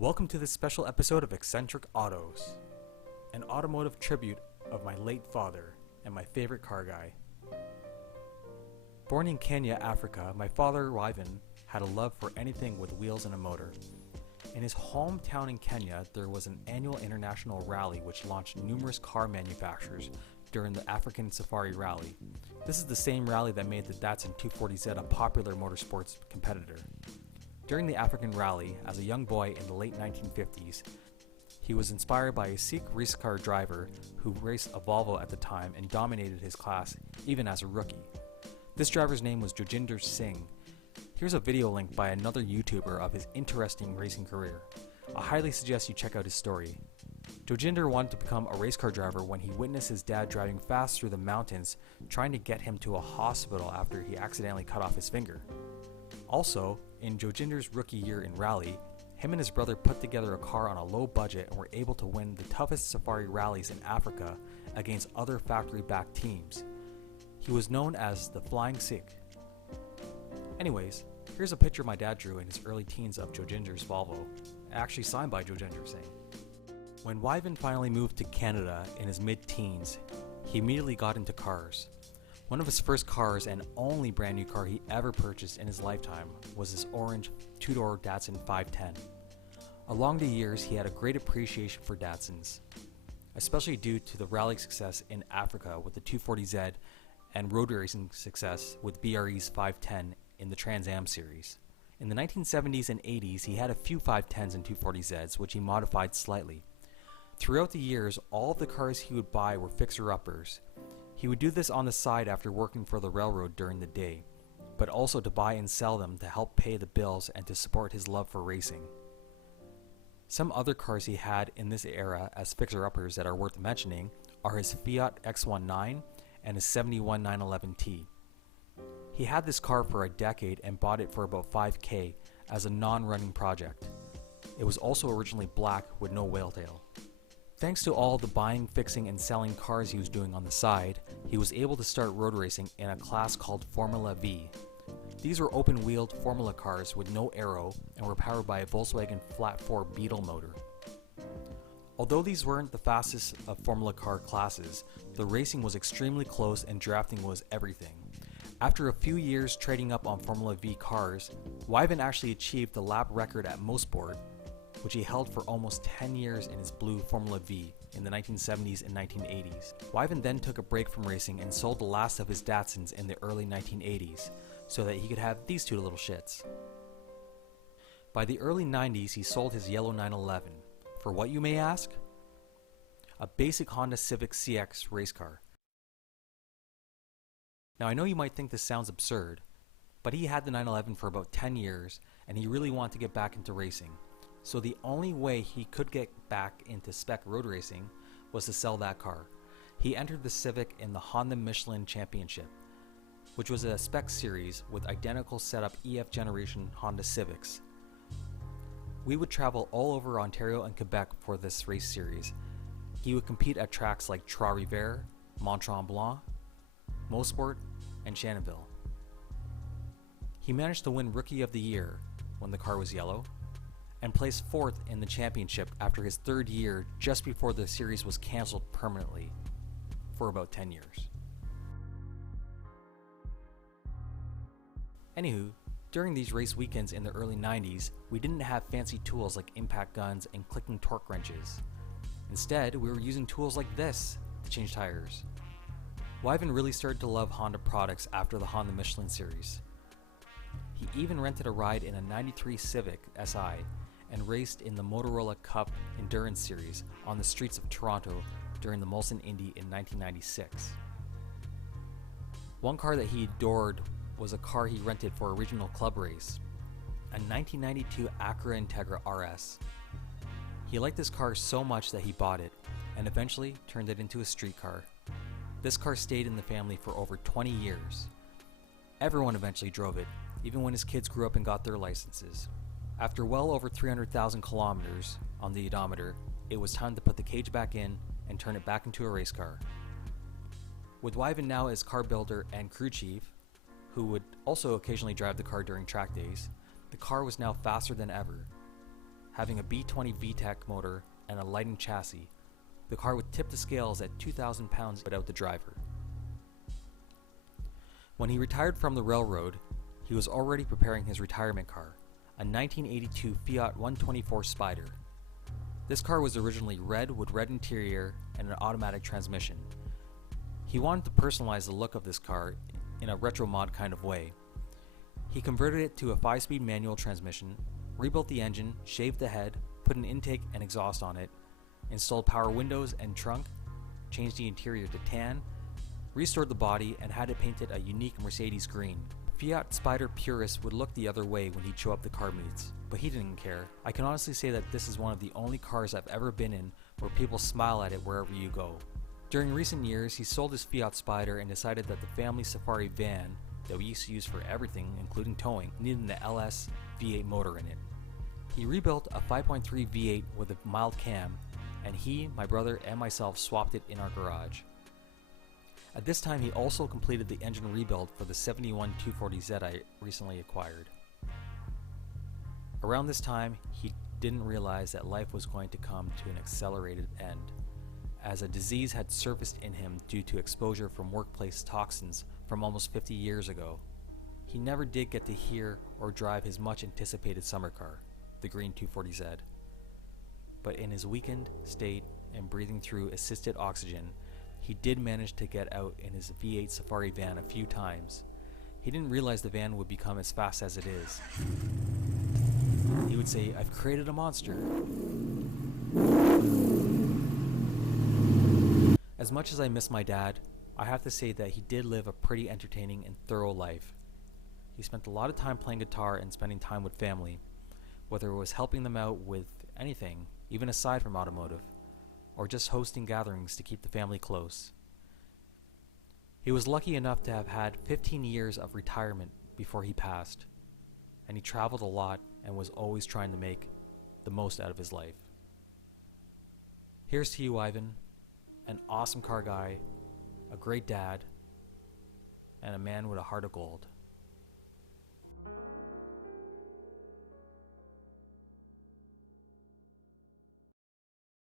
Welcome to this special episode of Eccentric Autos, an automotive tribute of my late father and my favorite car guy. Born in Kenya, Africa, my father, Ivan, had a love for anything with wheels and a motor. In his hometown in Kenya, there was an annual international rally which launched numerous car manufacturers during the African Safari Rally. This is the same rally that made the Datsun 240Z a popular motorsports competitor. During the African Rally, as a young boy in the late 1950s, he was inspired by a Sikh race car driver who raced a Volvo at the time and dominated his class even as a rookie. This driver's name was Joginder Singh. Here's a video link by another YouTuber of his interesting racing career. I highly suggest you check out his story. Joginder wanted to become a race car driver when he witnessed his dad driving fast through the mountains trying to get him to a hospital after he accidentally cut off his finger. Also, in Joginder's rookie year in rally, him and his brother put together a car on a low budget and were able to win the toughest safari rallies in Africa against other factory-backed teams. He was known as the Flying Sikh. Anyways, here's a picture my dad drew in his early teens of Joginder's Volvo, actually signed by Joginder Singh. When Ivan finally moved to Canada in his mid-teens, he immediately got into cars. One of his first cars and only brand new car he ever purchased in his lifetime was this orange two-door Datsun 510. Along the years, he had a great appreciation for Datsuns, especially due to the rally success in Africa with the 240Z and road racing success with BRE's 510 in the Trans Am series. In the 1970s and 80s, he had a few 510s and 240Zs, which he modified slightly. Throughout the years, all of the cars he would buy were fixer-uppers. He would do this on the side after working for the railroad during the day, but also to buy and sell them to help pay the bills and to support his love for racing. Some other cars he had in this era as fixer-uppers that are worth mentioning are his Fiat X19 and his 71 911T. He had this car for a decade and bought it for about $5,000 as a non-running project. It was also originally black with no whale tail. Thanks to all the buying, fixing, and selling cars he was doing on the side, he was able to start road racing in a class called Formula V. These were open-wheeled Formula cars with no aero and were powered by a Volkswagen Flat 4 Beetle motor. Although these weren't the fastest of Formula car classes, the racing was extremely close and drafting was everything. After a few years trading up on Formula V cars, Ivan actually achieved the lap record at Mosport, which he held for almost 10 years in his blue Formula V in the 1970s and 1980s. Ivan then took a break from racing and sold the last of his Datsuns in the early 1980s so that he could have these two little shits. By the early 90s, he sold his yellow 911. For what, you may ask? A basic Honda Civic CX race car. Now I know you might think this sounds absurd, but he had the 911 for about 10 years and he really wanted to get back into racing. So the only way he could get back into spec road racing was to sell that car. He entered the Civic in the Honda Michelin Championship, which was a spec series with identical setup EF generation Honda Civics. We would travel all over Ontario and Quebec for this race series. He would compete at tracks like Trois-Rivières, Mont-Tremblant, Mosport, and Shannonville. He managed to win Rookie of the Year when the car was yellow, and placed fourth in the championship after his third year just before the series was cancelled permanently for about 10 years. Anywho, during these race weekends in the early 90s, we didn't have fancy tools like impact guns and clicking torque wrenches. Instead, we were using tools like this to change tires. Ivan really started to love Honda products after the Honda Michelin series. He even rented a ride in a 93 Civic Si and raced in the Motorola Cup Endurance Series on the streets of Toronto during the Molson Indy in 1996. One car that he adored was a car he rented for a regional club race, a 1992 Acura Integra RS. He liked this car so much that he bought it and eventually turned it into a street car. This car stayed in the family for over 20 years. Everyone eventually drove it, even when his kids grew up and got their licenses. After well over 300,000 kilometers on the odometer, it was time to put the cage back in and turn it back into a race car. With Ivan now as car builder and crew chief, who would also occasionally drive the car during track days, the car was now faster than ever. having a B20 VTEC motor and a Lighting chassis. The car would tip the scales at 2,000 pounds without the driver. When he retired from the railroad, he was already preparing his retirement car, a 1982 Fiat 124 Spider. This car was originally red with red interior and an automatic transmission. He wanted to personalize the look of this car in a retro mod kind of way. He converted it to a 5-speed manual transmission, rebuilt the engine, shaved the head, put an intake and exhaust on it, installed power windows and trunk, changed the interior to tan, restored the body, and had it painted a unique Mercedes green. Fiat Spider purists would look the other way when he'd show up to car meets, but he didn't care. I can honestly say that this is one of the only cars I've ever been in where people smile at it wherever you go. During recent years, he sold his Fiat Spider and decided that the family safari van that we used to use for everything, including towing, needed an LS V8 motor in it. He rebuilt a 5.3 V8 with a mild cam, and he, my brother, and myself swapped it in our garage. At this time, he also completed the engine rebuild for the 71 240Z I recently acquired. Around this time, he didn't realize that life was going to come to an accelerated end, as a disease had surfaced in him due to exposure from workplace toxins from almost 50 years ago. He never did get to hear or drive his much anticipated summer car, the green 240Z. But in his weakened state and breathing through assisted oxygen, he did manage to get out in his V8 Safari van a few times. He didn't realize the van would become as fast as it is. He would say, "I've created a monster." As much as I miss my dad, I have to say that he did live a pretty entertaining and thorough life. He spent a lot of time playing guitar and spending time with family, whether it was helping them out with anything, even aside from automotive, or just hosting gatherings to keep the family close. He was lucky enough to have had 15 years of retirement before he passed, and he traveled a lot and was always trying to make the most out of his life. Here's to you, Ivan, an awesome car guy, a great dad, and a man with a heart of gold.